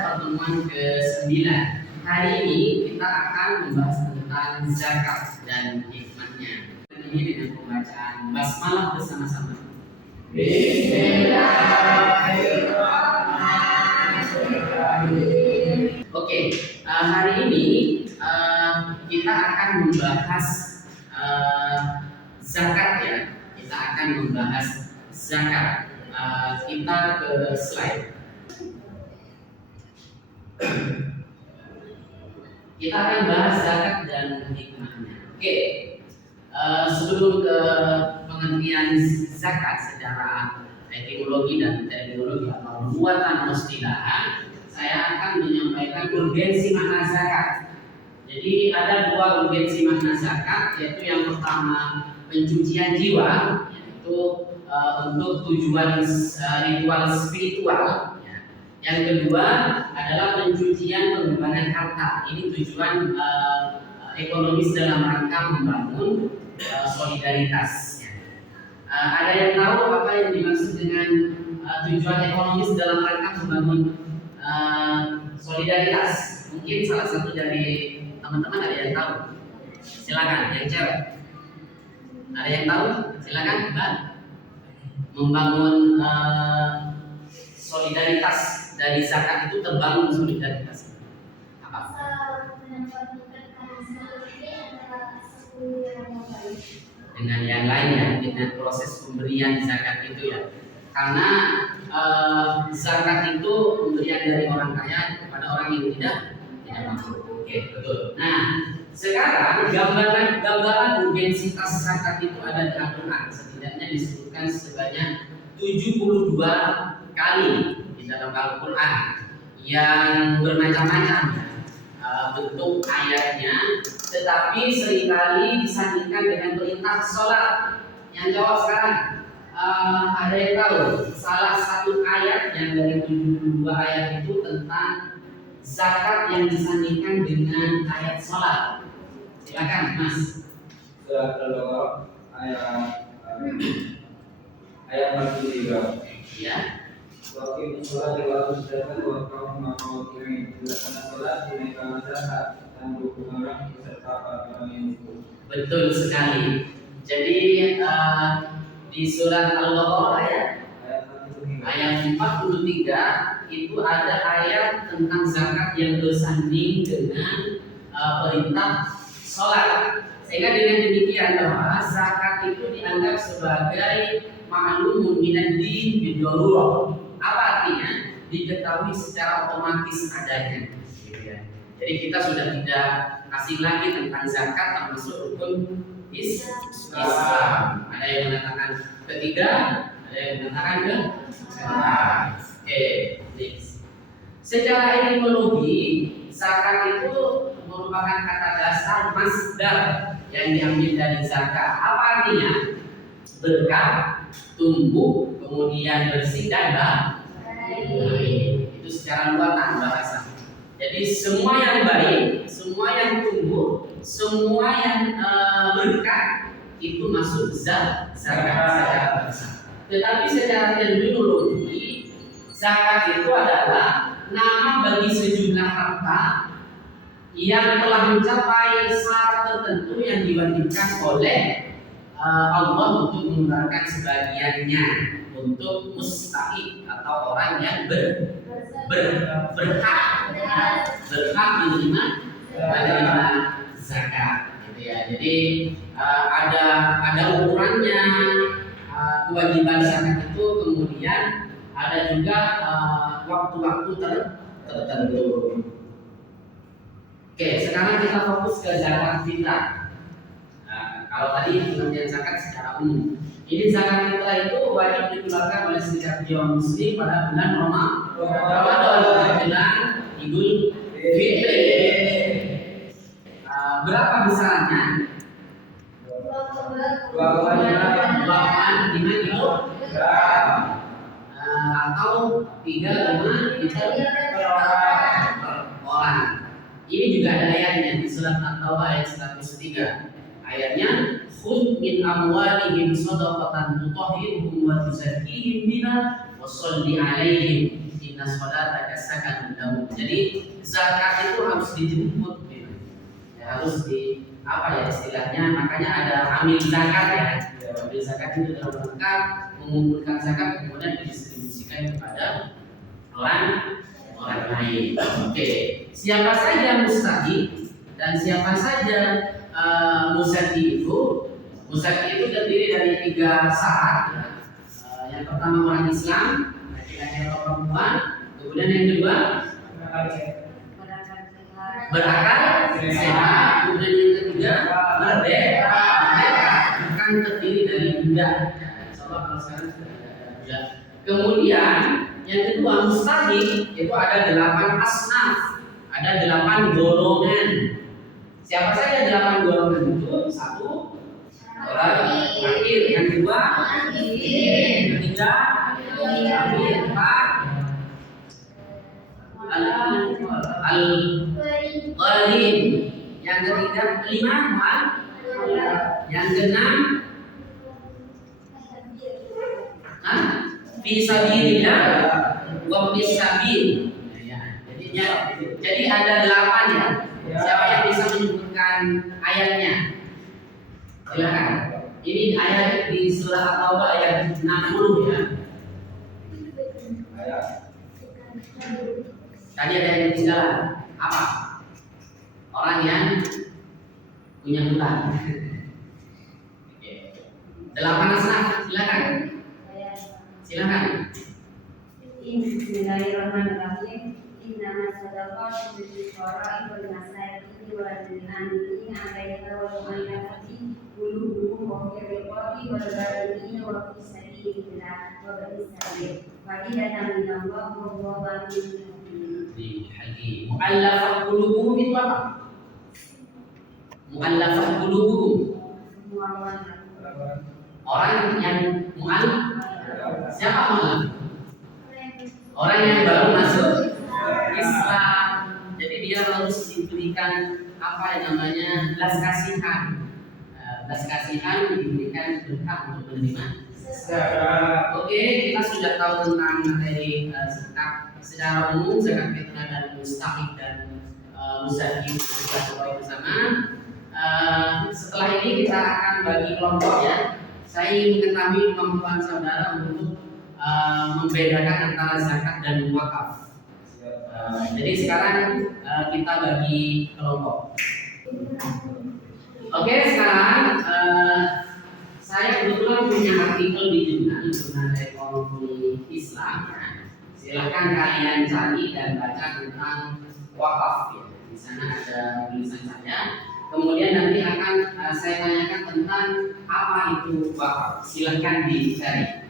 pertemuan ke-9. Hari ini kita akan membahas tentang zakat dan hikmahnya. Ini dengan pembacaan basmalah bersama-sama. Bismillahirrahmanirrahim. Oke, hari ini kita akan membahas zakat ya. Kita akan membahas zakat. Kita ke slide. Kita akan bahas zakat dan hikmahnya. Oke, sebelum ke pengertian zakat secara etimologi dan terminologi atau muatan istilah, saya akan menyampaikan urgensi makna zakat. Jadi ada dua urgensi makna zakat, yaitu yang pertama pencucian jiwa, yaitu untuk tujuan ritual spiritual. Yang kedua adalah pencucian pengembangan harta. Ini tujuan ekonomis dalam rangka membangun solidaritas. Ada yang tahu apa yang dimaksud dengan tujuan ekonomis dalam rangka membangun solidaritas? Mungkin salah satu dari teman-teman ada yang tahu? Silakan, yang cewek. Ada yang tahu? Silakan, Mbak. Membangun solidaritas dari zakat itu terbangun solidaritas. Apa? Dengan yang lainnya, dengan proses pemberian zakat itu ya. Karena zakat itu pemberian dari orang kaya kepada orang yang tidak mampu. Oke, betul. Nah, sekarang gambaran urgensitas zakat itu ada di Al-Quran. Setidaknya disebutkan sebanyak 72 kali di dalam Al-Quran yang bermacam-macam bentuk ayatnya, tetapi seringkali disandingkan dengan perintah sholat. Yang jawab sekarang, ada yang tahu salah satu ayat yang dari 72 ayat itu tentang zakat yang disandingkan dengan ayat sholat? Silakan, Mas. Surat Al-Baqarah ayat 43. Ya. Wakil sholat di waktu zakat waktu maqamin dilaksanakan sholat tunaikan zakat dan dukung orang beserta orang yang cukup. Betul sekali. Jadi di surat Al-Baqarah ayat 43 itu ada ayat tentang zakat yang bersanding dengan perintah sholat. Sehingga dengan demikian bahwa zakat itu dianggap sebagai ma'lumun minad din bid-darurah. Apa artinya? Diketahui secara otomatis adanya. Jadi kita sudah tidak asing lagi tentang zakat termasuk rukun Islam. Ada yang mengatakan ketiga, ada yang mengatakan keempat. Oke, next. Secara etimologi, zakat itu merupakan kata dasar masdar yang diambil dari zakat. Apa artinya? Berkah, tumbuh, kemudian bersih dan baik. Itu secara luatan bahasa. Jadi semua yang baik, semua yang tumbuh, semua yang berkah itu masuk zakat secara bahasa. Tetapi secara terminologi, zakat itu adalah nama bagi sejumlah harta yang telah mencapai syarat tertentu yang diwajibkan oleh Allah untuk mengeluarkan sebagiannya untuk mustahik atau orang yang berhak menerima zakat, gitu ya. Jadi ada ukurannya kewajiban zakat itu, kemudian ada juga waktu-waktu tertentu. Oke, sekarang kita fokus ke zakat fitrah. Kalau tadi pengertian zakat secara umum, ini zakat fitrah itu wajib dikeluarkan oleh setiap jiwa muslim pada bulan Ramadan, bulan Idul Fitri. Berapa besarnya? 2,5 kilo atau 3,3 per orang. Ini juga ada ayatnya di surat At-Taubah ayat 103. Ayatnya khudh min amwalihim shadaqatan tutahhiruhum wa tuzakkihim biha wa shalli 'alaihim inna sholata sakanun lahum. Jadi zakat itu harus dijemput gitu. Ya, harus di apa ya istilahnya, makanya ada amil zakat ya. Amil zakat itu dalam rangka mengumpulkan zakat kemudian didistribusikan kepada orang lain. Oke, siapa saja mustahik dan siapa saja muzaki itu? Muzaki itu terdiri dari 3 syarat. Yang pertama orang Islam, laki-laki atau perempuan. Kemudian yang kedua berakal sehat. Kemudian yang ketiga merdeka. Akan terdiri dari budak. Insyaallah kalau sekarang sudah ada budak. Kemudian yang kedua mustahik itu ada 8 asnaf, ada 8 golongan. Siapa saja 8 golongan itu? 1 orang fakir, yang kedua yang ketiga amil, 4 al-gharim, yang ketiga 5 yang keenam fisabilillah wa fisabil. Jadi ada 8 ya. Siapa yang bisa menyebutkan ayatnya? Silakan. Ini ayat di surah At-Taubah ayat 60 ya. Tadi ada yang ketinggalan. Apa? Orang yang punya hutang. Oke. 8 asnaf, silakan. Silakan. Bismillahirrahmanirrahim. Innama shadaqatu lil-fuqara'i wal masakin wal 'amilina 'alaiha wal mu'allafati qulubuhum wa fir riqabi wal gharimina wa fi sabilillah wa bani sabil. Fadilatan minallah wallahu alimun hakim. Mu'allafah qulubuhum itu apa? Mu'allafah qulubuhum. Orang yang siapa mu'allaf? Orang yang baru masuk Islam. Jadi dia harus diberikan apa yang namanya belas kasihan. Belas kasihan diberikan berkah untuk menerima. Oke, kita sudah tahu tentang materi zakat secara umum, zakat fitrah dan mustahik dan muzaki sudah tahu bersama. Setelah ini kita akan bagi kelompok ya. Saya ingin mengetahui kemampuan saudara untuk membedakan antara zakat dan wakaf. Jadi sekarang kita bagi kelompok. Oke, sekarang saya kebetulan punya artikel di jurnal ekonomi Islam. Silahkan kalian cari dan baca tentang wakaf ya. Di sana ada tulisan saya. Kemudian nanti akan saya tanyakan tentang apa itu wakaf. Silahkan dicari.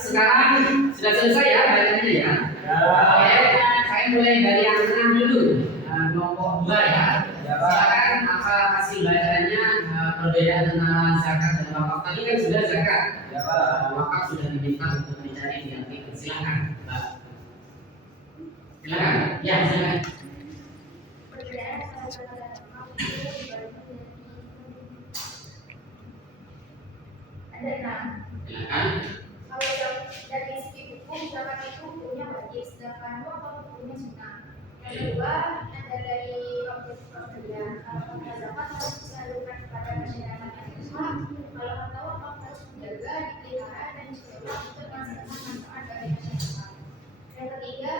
Sekarang sudah selesai ya bacanya ya. Oke, saya mulai dari yang tengah dulu. Kelompok 2 ya. Silakan apa hasil bacanya, perbedaan antara zakat dan wakaf. Tadi kan sudah zakat. Wakaf sudah diminta untuk mencari di artikel. Silakan, Mbak. Silakan. Ya, silakan. Ada 6. Silakan. Kalau yang dari segi hukum zakat itu hukumnya wajib, sedangkan wakaf hukumnya sunnah. Yang kedua ada dari pembelian. Kalau zakat harus disalurkan kepada masyarakat yang susah. Kalau harta wakaf harus dijaga, dipelihara dan dikelola untuk menghasilkan manfaat bagi masyarakat. Yang ketiga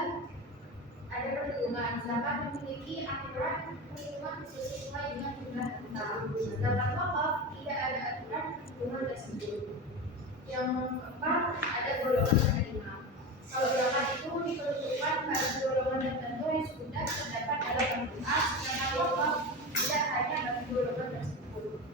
ada perhitungan. Zakat memiliki aturan perhitungan khusus sesuai dengan jumlah harta. Sedangkan wakaf tidak ada aturan perhitungan tersebut. Yang keempat ada golongan penerima. Kalau zakat itu diperuntukkan pada golongan tertentu yang sudah terdapat dalam Al-Quran, sedangkan wakaf tidak hanya bagi golongan tersebut.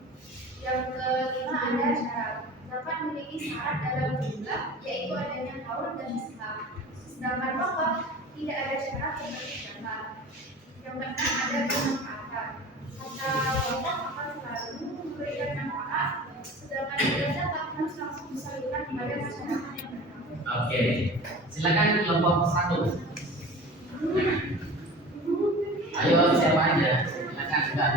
Yang kelima ada syarat. Zakat memiliki syarat dalam jumlah, yaitu adanya haul dan nisab. Sedangkan wakaf tidak ada syarat seperti zakat. Yang keenam ada kemanfaatan. Harta wakaf akan selalu memberikan manfaat, sedangkan pada zakat harus langsung disalurkan kepada masyarakat yang berdampak. Oke, silakan kelompok 1. Ayo siapa aja? Silakan, Mbak.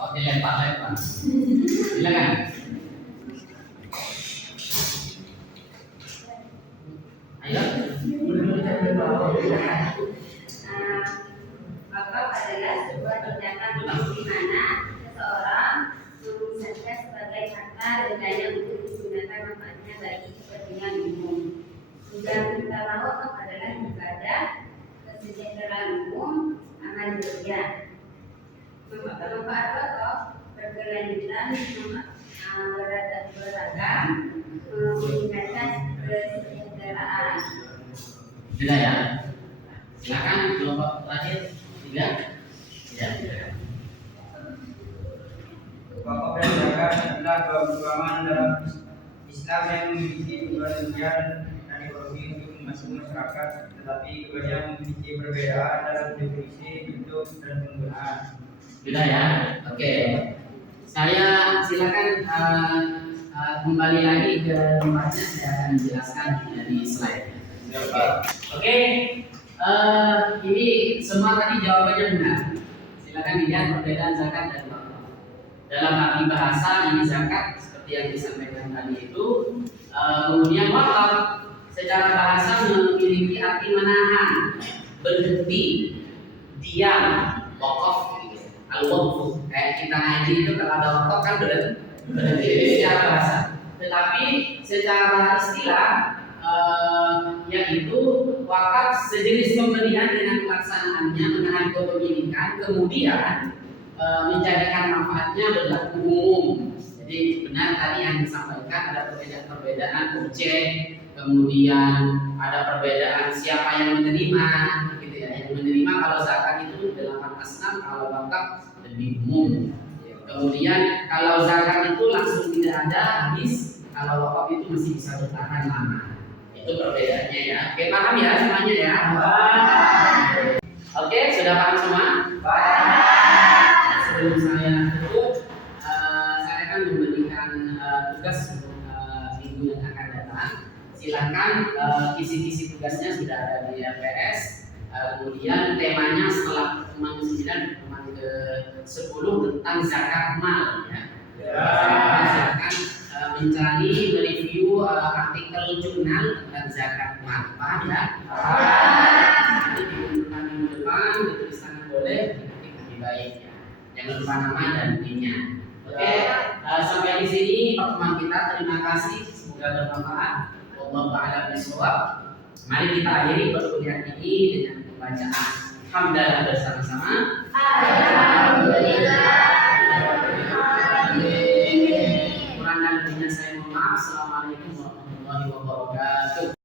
Oke, lempar. Silakan. Ayo. Wakaf adalah sebuah tindakan di mana seseorang memisahkan sebagai harta bendanya untuk digunakan manfaatnya bagi kepentingan umum. Tujuan utama wakaf adalah ibadah, kesejahteraan umum, amal dunia. Manfaat wakaf berkelanjutan, beragam, meningkatkan kesejahteraan. Tidak ya. Silakan kelompok terakhir 3. Ya. Wakaf dan zakat adalah perjuangan dalam Islam yang memiliki kebagian dan ekonomi untuk masuk masyarakat, tetapi keduanya memiliki perbedaan dalam definisi, bentuk, dan penggunaan. Sudah ya. Oke. Saya silakan kembali lagi ke tempatnya. Saya akan menjelaskan di slide. Oke. Ini semua tadi jawabannya benar. Silakan dilihat perbedaan zakat dan wakaf. Dalam arti bahasa ini zakat seperti yang disampaikan tadi itu. Kemudian wakaf secara bahasa memiliki arti menahan, berhenti, diam, wakaf. Al-waqfu kayak kita ngaji itu kalau ada wakaf kan berhenti secara bahasa. Tetapi secara istilah yaitu wakaf sejenis pemberian dengan pelaksanaannya menahan kepemilikan, kemudian menjadikan manfaatnya berlaku umum. Jadi benar tadi yang disampaikan ada perbedaan objek, kemudian ada perbedaan siapa yang menerima, gitu ya. Yang menerima kalau zakat itu 8 asnaf, kalau wakaf lebih umum. Kemudian kalau zakat itu langsung tidak ada habis, kalau wakaf itu masih bisa bertahan lama. Itu perbedaannya ya. Oke, paham ya semuanya ya? Oke, sudah paham semua? Sebelum saya tutup, saya akan memberikan tugas untuk minggu yang akan datang. Silakan kisi-kisi tugasnya sudah ada di RPS. Kemudian temanya setelah pertemuan ke-9 pertemuan ke-10 tentang zakat mal ya. Silakan mencari, mereview artikel jurnal tentang zakat mal. Paham ya? Nanti di minggu depan ditulis tangan boleh, diketik lebih baik ya. Jangan lupa nama dan NIM-nya. Oke, sampai di sini pertemuan kita. Terima kasih, semoga bermanfaat. Wallahu a'lam bishawab. Mari kita akhiri perkuliahan ini dengan bacaan hamdalah bersama-sama. Alhamdulillah. Kurang dan lebihnya saya mohon maaf. Assalamualaikum warahmatullahi wabarakatuh.